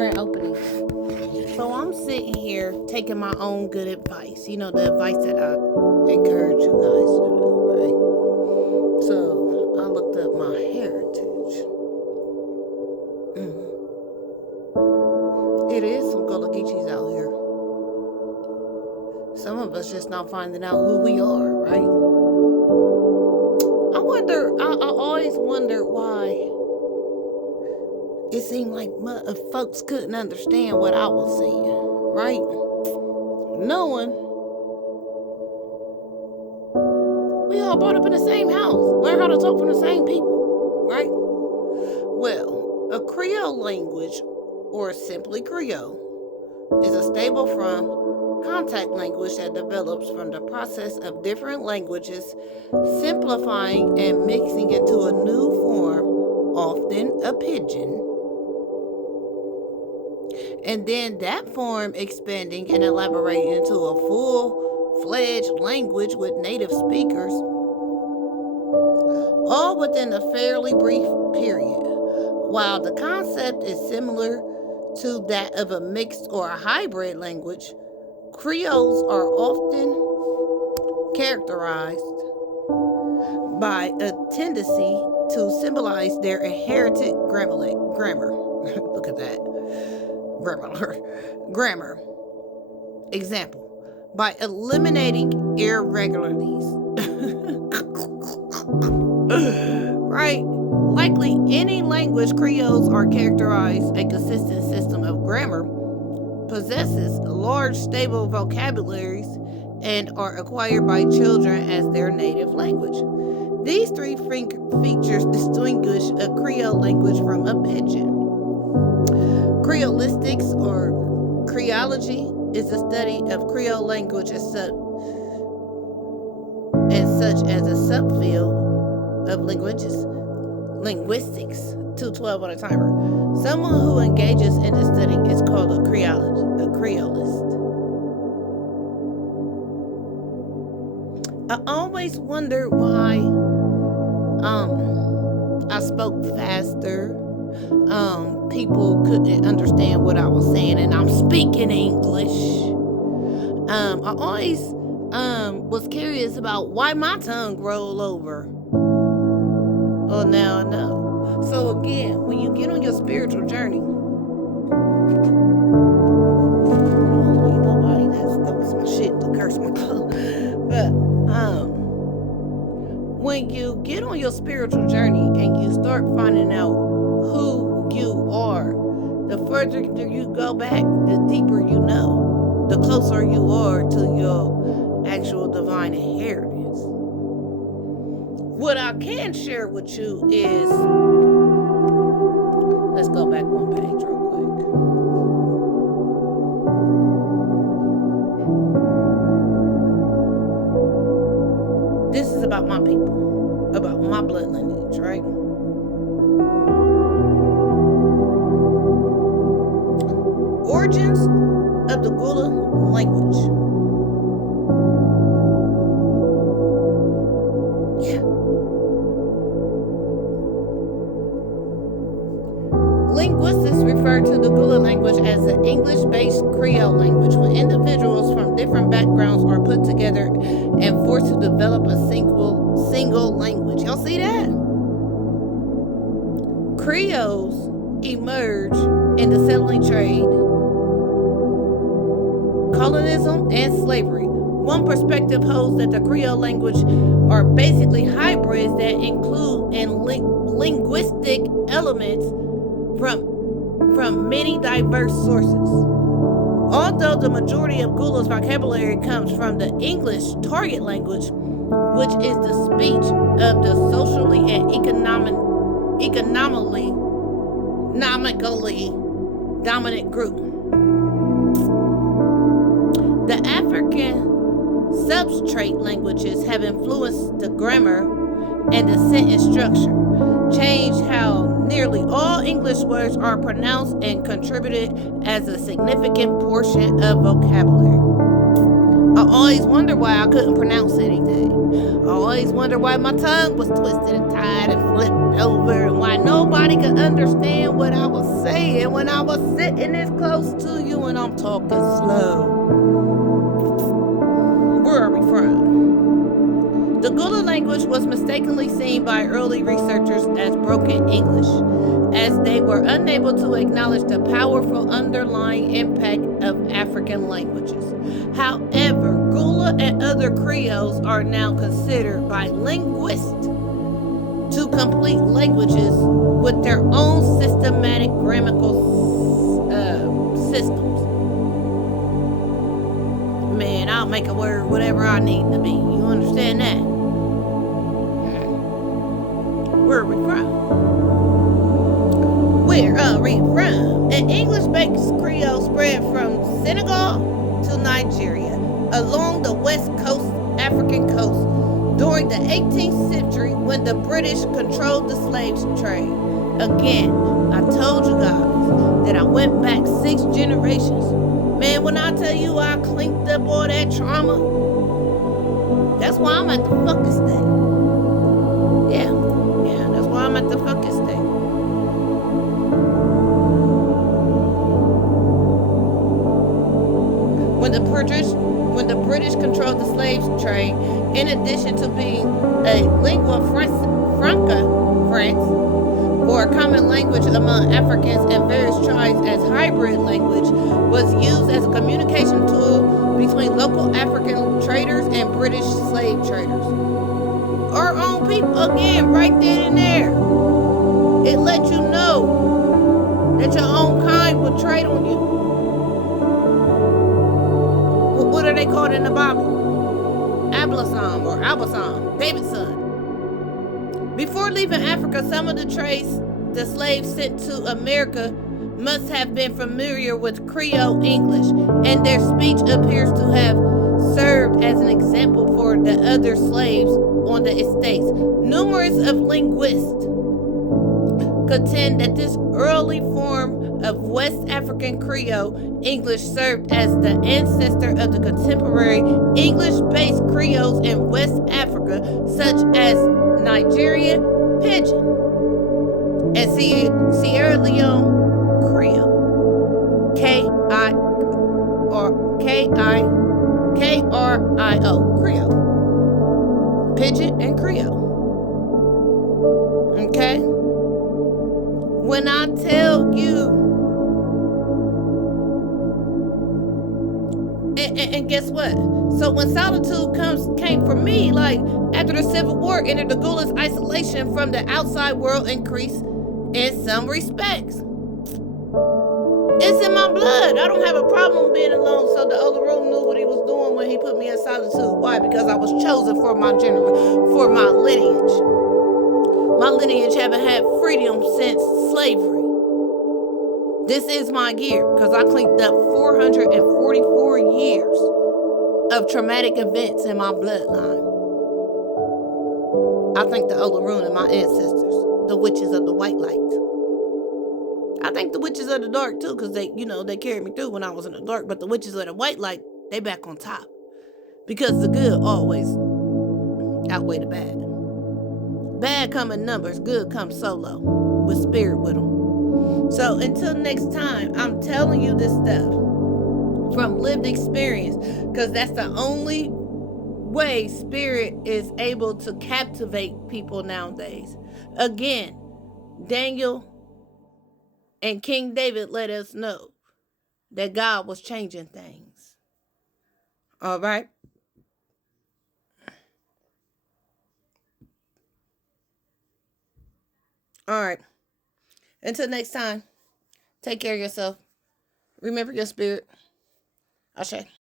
grand opening. So I'm sitting here taking my own good advice. You know, the advice that I encourage you guys to do, right? So I looked up my heritage. It is some Gullah Geechees out here. Some of us just not finding out who we are, right? I always wondered why it seemed like folks couldn't understand what I was saying, right? Knowing we all brought up in the same house, learn how to talk from the same people, right? Well, a Creole language, or simply Creole, is a stable from contact language that develops from the process of different languages simplifying and mixing into a new form, often a pidgin, and then that form expanding and elaborating into a full-fledged language with native speakers, all within a fairly brief period. While the concept is similar to that of a mixed or a hybrid language, Creoles are often characterized by a tendency to symbolize their inherited grammar. Look at that. Grammar. Example, by eliminating irregularities. Right? Likely any language, Creoles are characterized a consistent system of grammar, possesses large stable vocabularies, and are acquired by children as their native language. These three features distinguish a Creole language from a pidgin. Creolistics or Creology is the study of Creole language as such as a subfield of linguistics. 212 on a timer. Someone who engages in the study is called a Creolist. I always wondered why I spoke faster. People couldn't understand what I was saying, and I'm speaking English. I always was curious about why my tongue roll over. Well, now I know. So again, when you get on your spiritual journey, I don't need nobody that was my shit to curse my tongue. But when you get on your spiritual journey and you start finding out who you are, the further you go back, the deeper you know, the closer you are to your actual divine inheritance. What I can share with you is, let's go back one page real quick. This is about my people, about my blood lineage, right? Origins of the Gullah language. Linguists refer to the Gullah language as an English-based Creole language when individuals from different backgrounds are put together and forced to develop a single language. Y'all see that? Creoles emerge in the settling trade, colonialism, and slavery. One perspective holds that the Creole language are basically hybrids that include linguistic elements from many diverse sources. Although the majority of Gullah's vocabulary comes from the English target language, which is the speech of the socially and economically dominant group. The African substrate languages have influenced the grammar and the sentence structure, changed how nearly all English words are pronounced, and contributed as a significant portion of vocabulary. I always wondered why I couldn't pronounce anything. I always wondered why my tongue was twisted and tied and flipped over and why nobody could understand what I was saying when I was sitting this close to you and I'm talking slow. Where are we from? The Gula language was mistakenly seen by early researchers as broken English, as they were unable to acknowledge the powerful underlying impact of African languages. However, Gula and other Creoles are now considered by linguists to complete languages with their own systematic grammatical systems. Man, I'll make a word whatever I need to be. You understand that? Where are we from? Where are we from? An English-based Creole spread from Senegal to Nigeria along the west coast, African coast, during the 18th century when the British controlled the slave trade. Again, I told you guys that I went back 6 generations. Man, when I tell you I cleaned up all that trauma, that's why I'm at the fucking state. Yeah, that's why I'm at the fucking state. When the British controlled the slave trade, in addition to being a lingua franca, or a common language among Africans and various tribes as hybrid language, was used as a communication tool between local African traders and British slave traders. Our own people, again, right then and there. It let you know that your own kind would trade on you. What are they called in the Bible? Ablasam or Albasam, David's son. Before leaving Africa, some of the slaves sent to America must have been familiar with Creole English, and their speech appears to have served as an example for the other slaves on the estates. Numerous of linguists contend that this early form of West African Creole English served as the ancestor of the contemporary English-based Creoles in West Africa, such as Nigerian Pidgin and Sierra Leone Creole. K-R-I-O Creole. Pidgin and Creole. Okay? When I tell you, and guess what? So when solitude came for me, like after the Civil War ended, the Gula's isolation from the outside world increased in some respects. It's in my blood. I don't have a problem being alone. So the Olaru knew what he was doing when he put me in solitude. Why? Because I was chosen for my lineage. My lineage haven't had freedom since slavery. This is my year because I cleaned up 444 years of traumatic events in my bloodline. I thank the Olaru and my ancestors, the witches of the white light. I thank the witches of the dark too, because they carried me through when I was in the dark. But the witches of the white light, they back on top, because the good always outweigh the bad. Bad come in numbers, good comes solo, with spirit with them. So until next time, I'm telling you this stuff from lived experience, because that's the only way spirit is able to captivate people nowadays. Again, Daniel and King David let us know that God was changing things. All right? All right. Until next time, take care of yourself. Remember your spirit. Ashe.